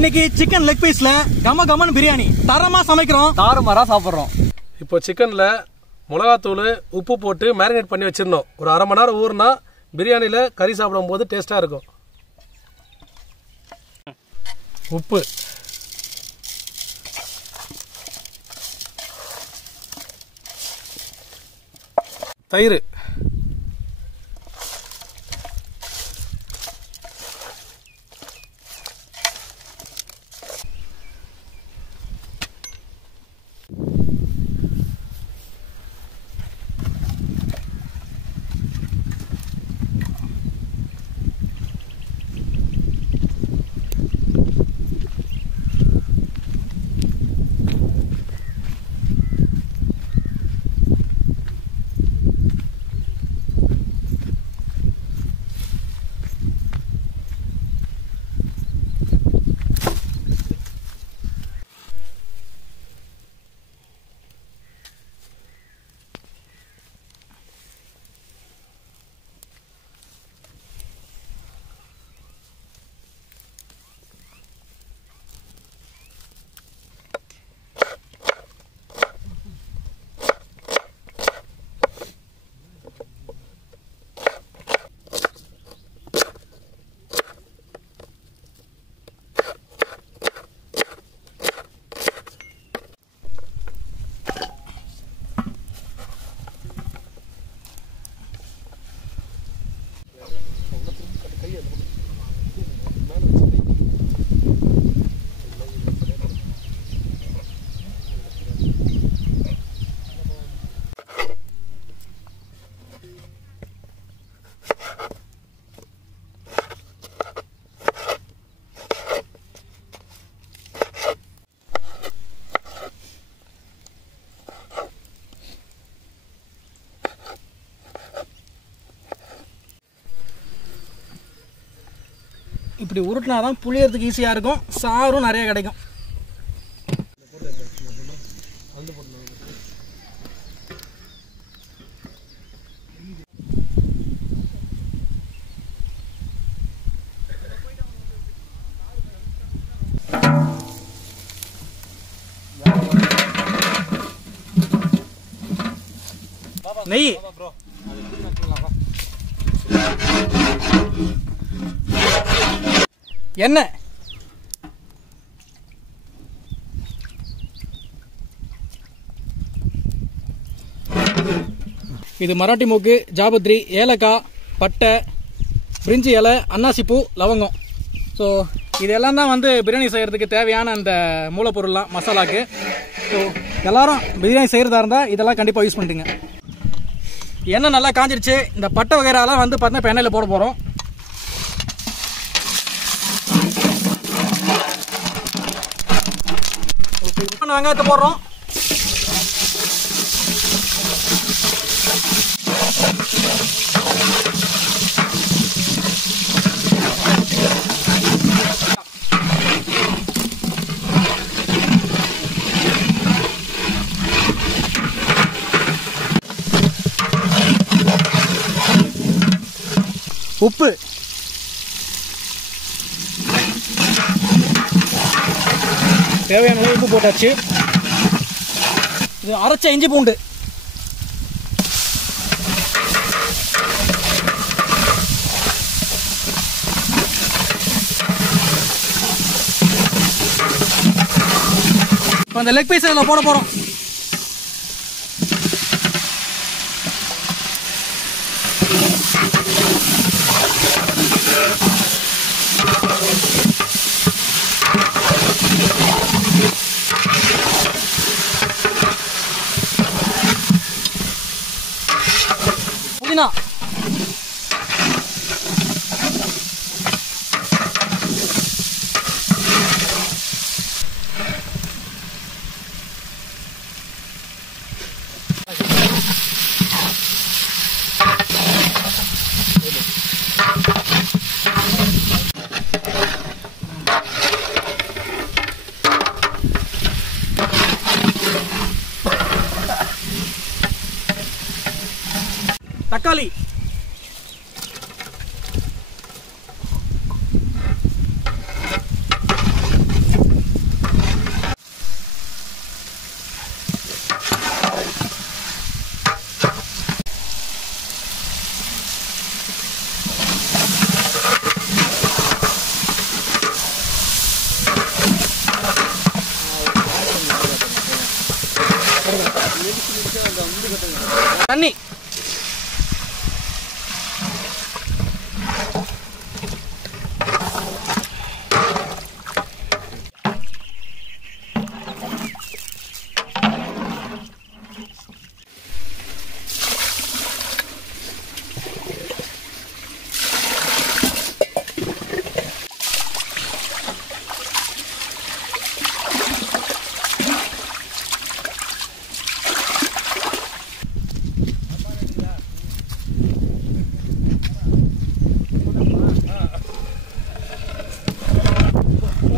இன்னைக்கு chicken leg பீஸ்ல கம come on biryani தரமா சமைக்கிறோம், தாறுமாறா சாப்பிடுறோம். இப்போ சிக்கன்ல மிளகாத்தூள் உப்பு போட்டு மேரினேட் பண்ணி வச்சிடணும். ஒரு அரை மணி நேரம் ஊறினா பிரியாணியில் கறி சாப்பிடும் போது டேஸ்ட்டாக இருக்கும். உப்பு, தயிர், இப்படி உருட்டினாதான் புளியறதுக்கு ஈஸியாக இருக்கும், சாரும் நிறைய கிடைக்கும். நெய், எண்ணெய், இது மராட்டி மூக்கு, ஜாபத்ரி, ஏலக்காய், பட்டை, பிரிஞ்சி இலை, அன்னாசிப்பூ, லவங்கம். ஸோ இதெல்லாம் தான் வந்து பிரியாணி செய்கிறதுக்கு தேவையான அந்த மூலப்பொருள்லாம் மசாலாக்கு. ஸோ எல்லாரும் பிரியாணி செய்கிறதா இருந்தால் இதெல்லாம் கண்டிப்பாக யூஸ் பண்ணிட்டுங்க. எண்ணெய் நல்லா காஞ்சிருச்சு. இந்த பட்டை வகைராலாம் வந்து பார்த்தீங்கன்னா இப்போ எண்ணெயில் போட போகிறோம். வெங்காயத்தை போடுறோம். உப்பு, தேவையான அளவு உப்பு போட்டாச்சு. இது அரைச்ச இஞ்சி பூண்டு, அந்த லெக் பீஸ் இதில் போட போறோம். புதினா, தக்காளி, தண்ணி.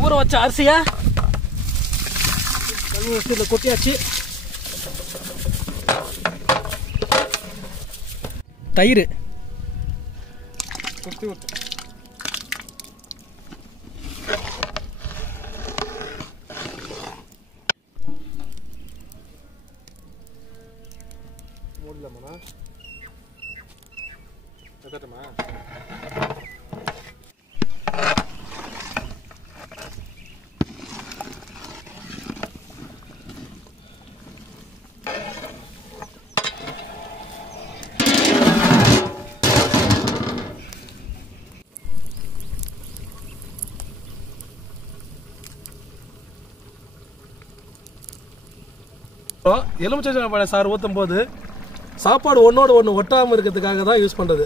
ஊற வச்ச அரிசியா இதில் கொட்டியாச்சு. தயிர் கொட்டி விட்டு மூடலாமா? எத்தட்டமா? எலுமிச்சை சாறு ஊற்றும் போது சாப்பாடு ஒன்னோட ஒன்று ஒட்டாமல் இருக்கிறதுக்காக தான் யூஸ் பண்ணுறது.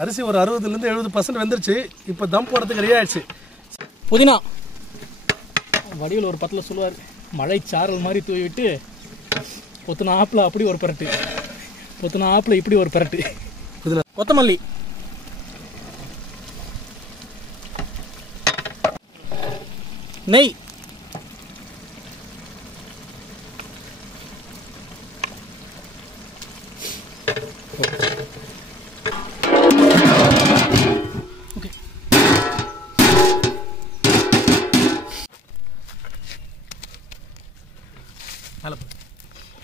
அரிசி ஒரு 60% 70% வெந்துருச்சு. இப்போ தம் போடுறதுக்கு ரெடி ஆயிடுச்சு. புதினா வடிவில் ஒரு 10 சொல்லுவார், மழை சாரல் மாதிரி தூவி விட்டு பொத்துன ஆப்பில் அப்படி ஒரு பரட்டு, பொத்துன ஆப்பில் இப்படி ஒரு பரட்டு. கொத்தமல்லி, நெய்,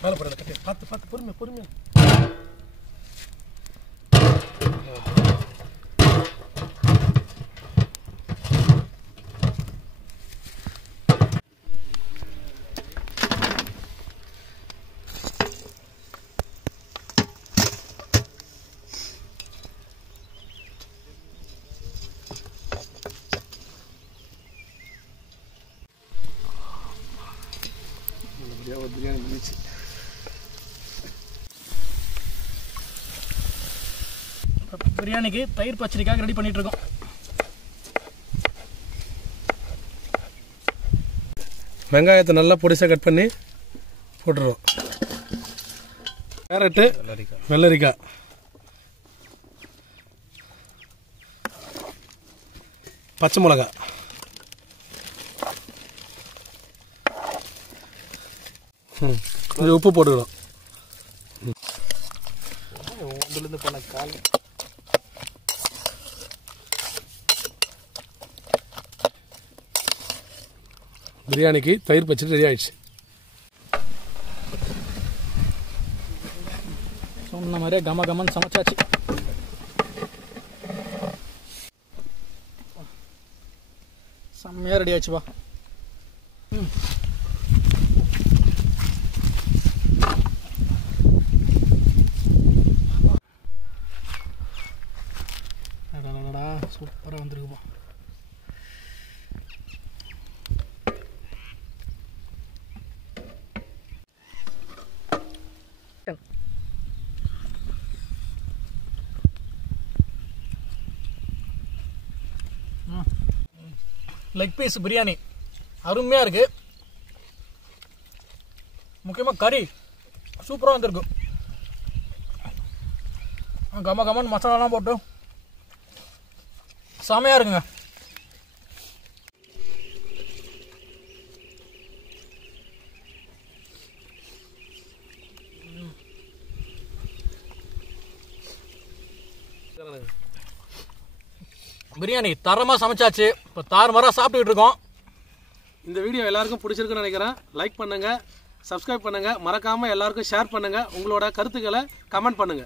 மேலே போடுறது கட்டி பார்த்து பார்த்து பொறுமை பொறுமை. பிரியாணி முடிச்சு. பிரியாணிக்கு தயிர் பச்சடிக்காக ரெடி பண்ணிட்டு இருக்கோம். வெங்காயத்தை நல்லா பொடிசாக கட் பண்ணி போட்டுருவோம். கேரட்டு, வெள்ளரிக்காய், பச்சை மிளகாய், கொஞ்சம் உப்பு போட்டுக்கிறோம். போன கால் பிரியாணிக்கு தயிர் பச்சடி ரெடி ஆயிடுச்சு. சொன்ன மாதிரியே கம கமன்னு சமைச்சாச்சு. செம்மையாக ரெடி ஆச்சுப்பா. சூப்பராக வந்துருக்குப்பா. லெக் பீஸ் பிரியாணி அருமையாக இருக்கு. முக்கியமாக கறி சூப்பராக வந்திருக்கு. கம கமன் மசாலாலாம் போட்டு செமையாக இருக்குங்க. பிரியாணி தரமாக சமைச்சாச்சு. இப்போ தாறுமாறாக சாப்பிட்டுக்கிட்டு இருக்கோம். இந்த வீடியோ எல்லாருக்கும் பிடிச்சிருக்குன்னு நினைக்கிறேன். லைக் பண்ணுங்க, சப்ஸ்கிரைப் பண்ணுங்க, மறக்காம எல்லாருக்கும் ஷேர் பண்ணுங்க. உங்களோட கருத்துக்களை கமெண்ட் பண்ணுங்க.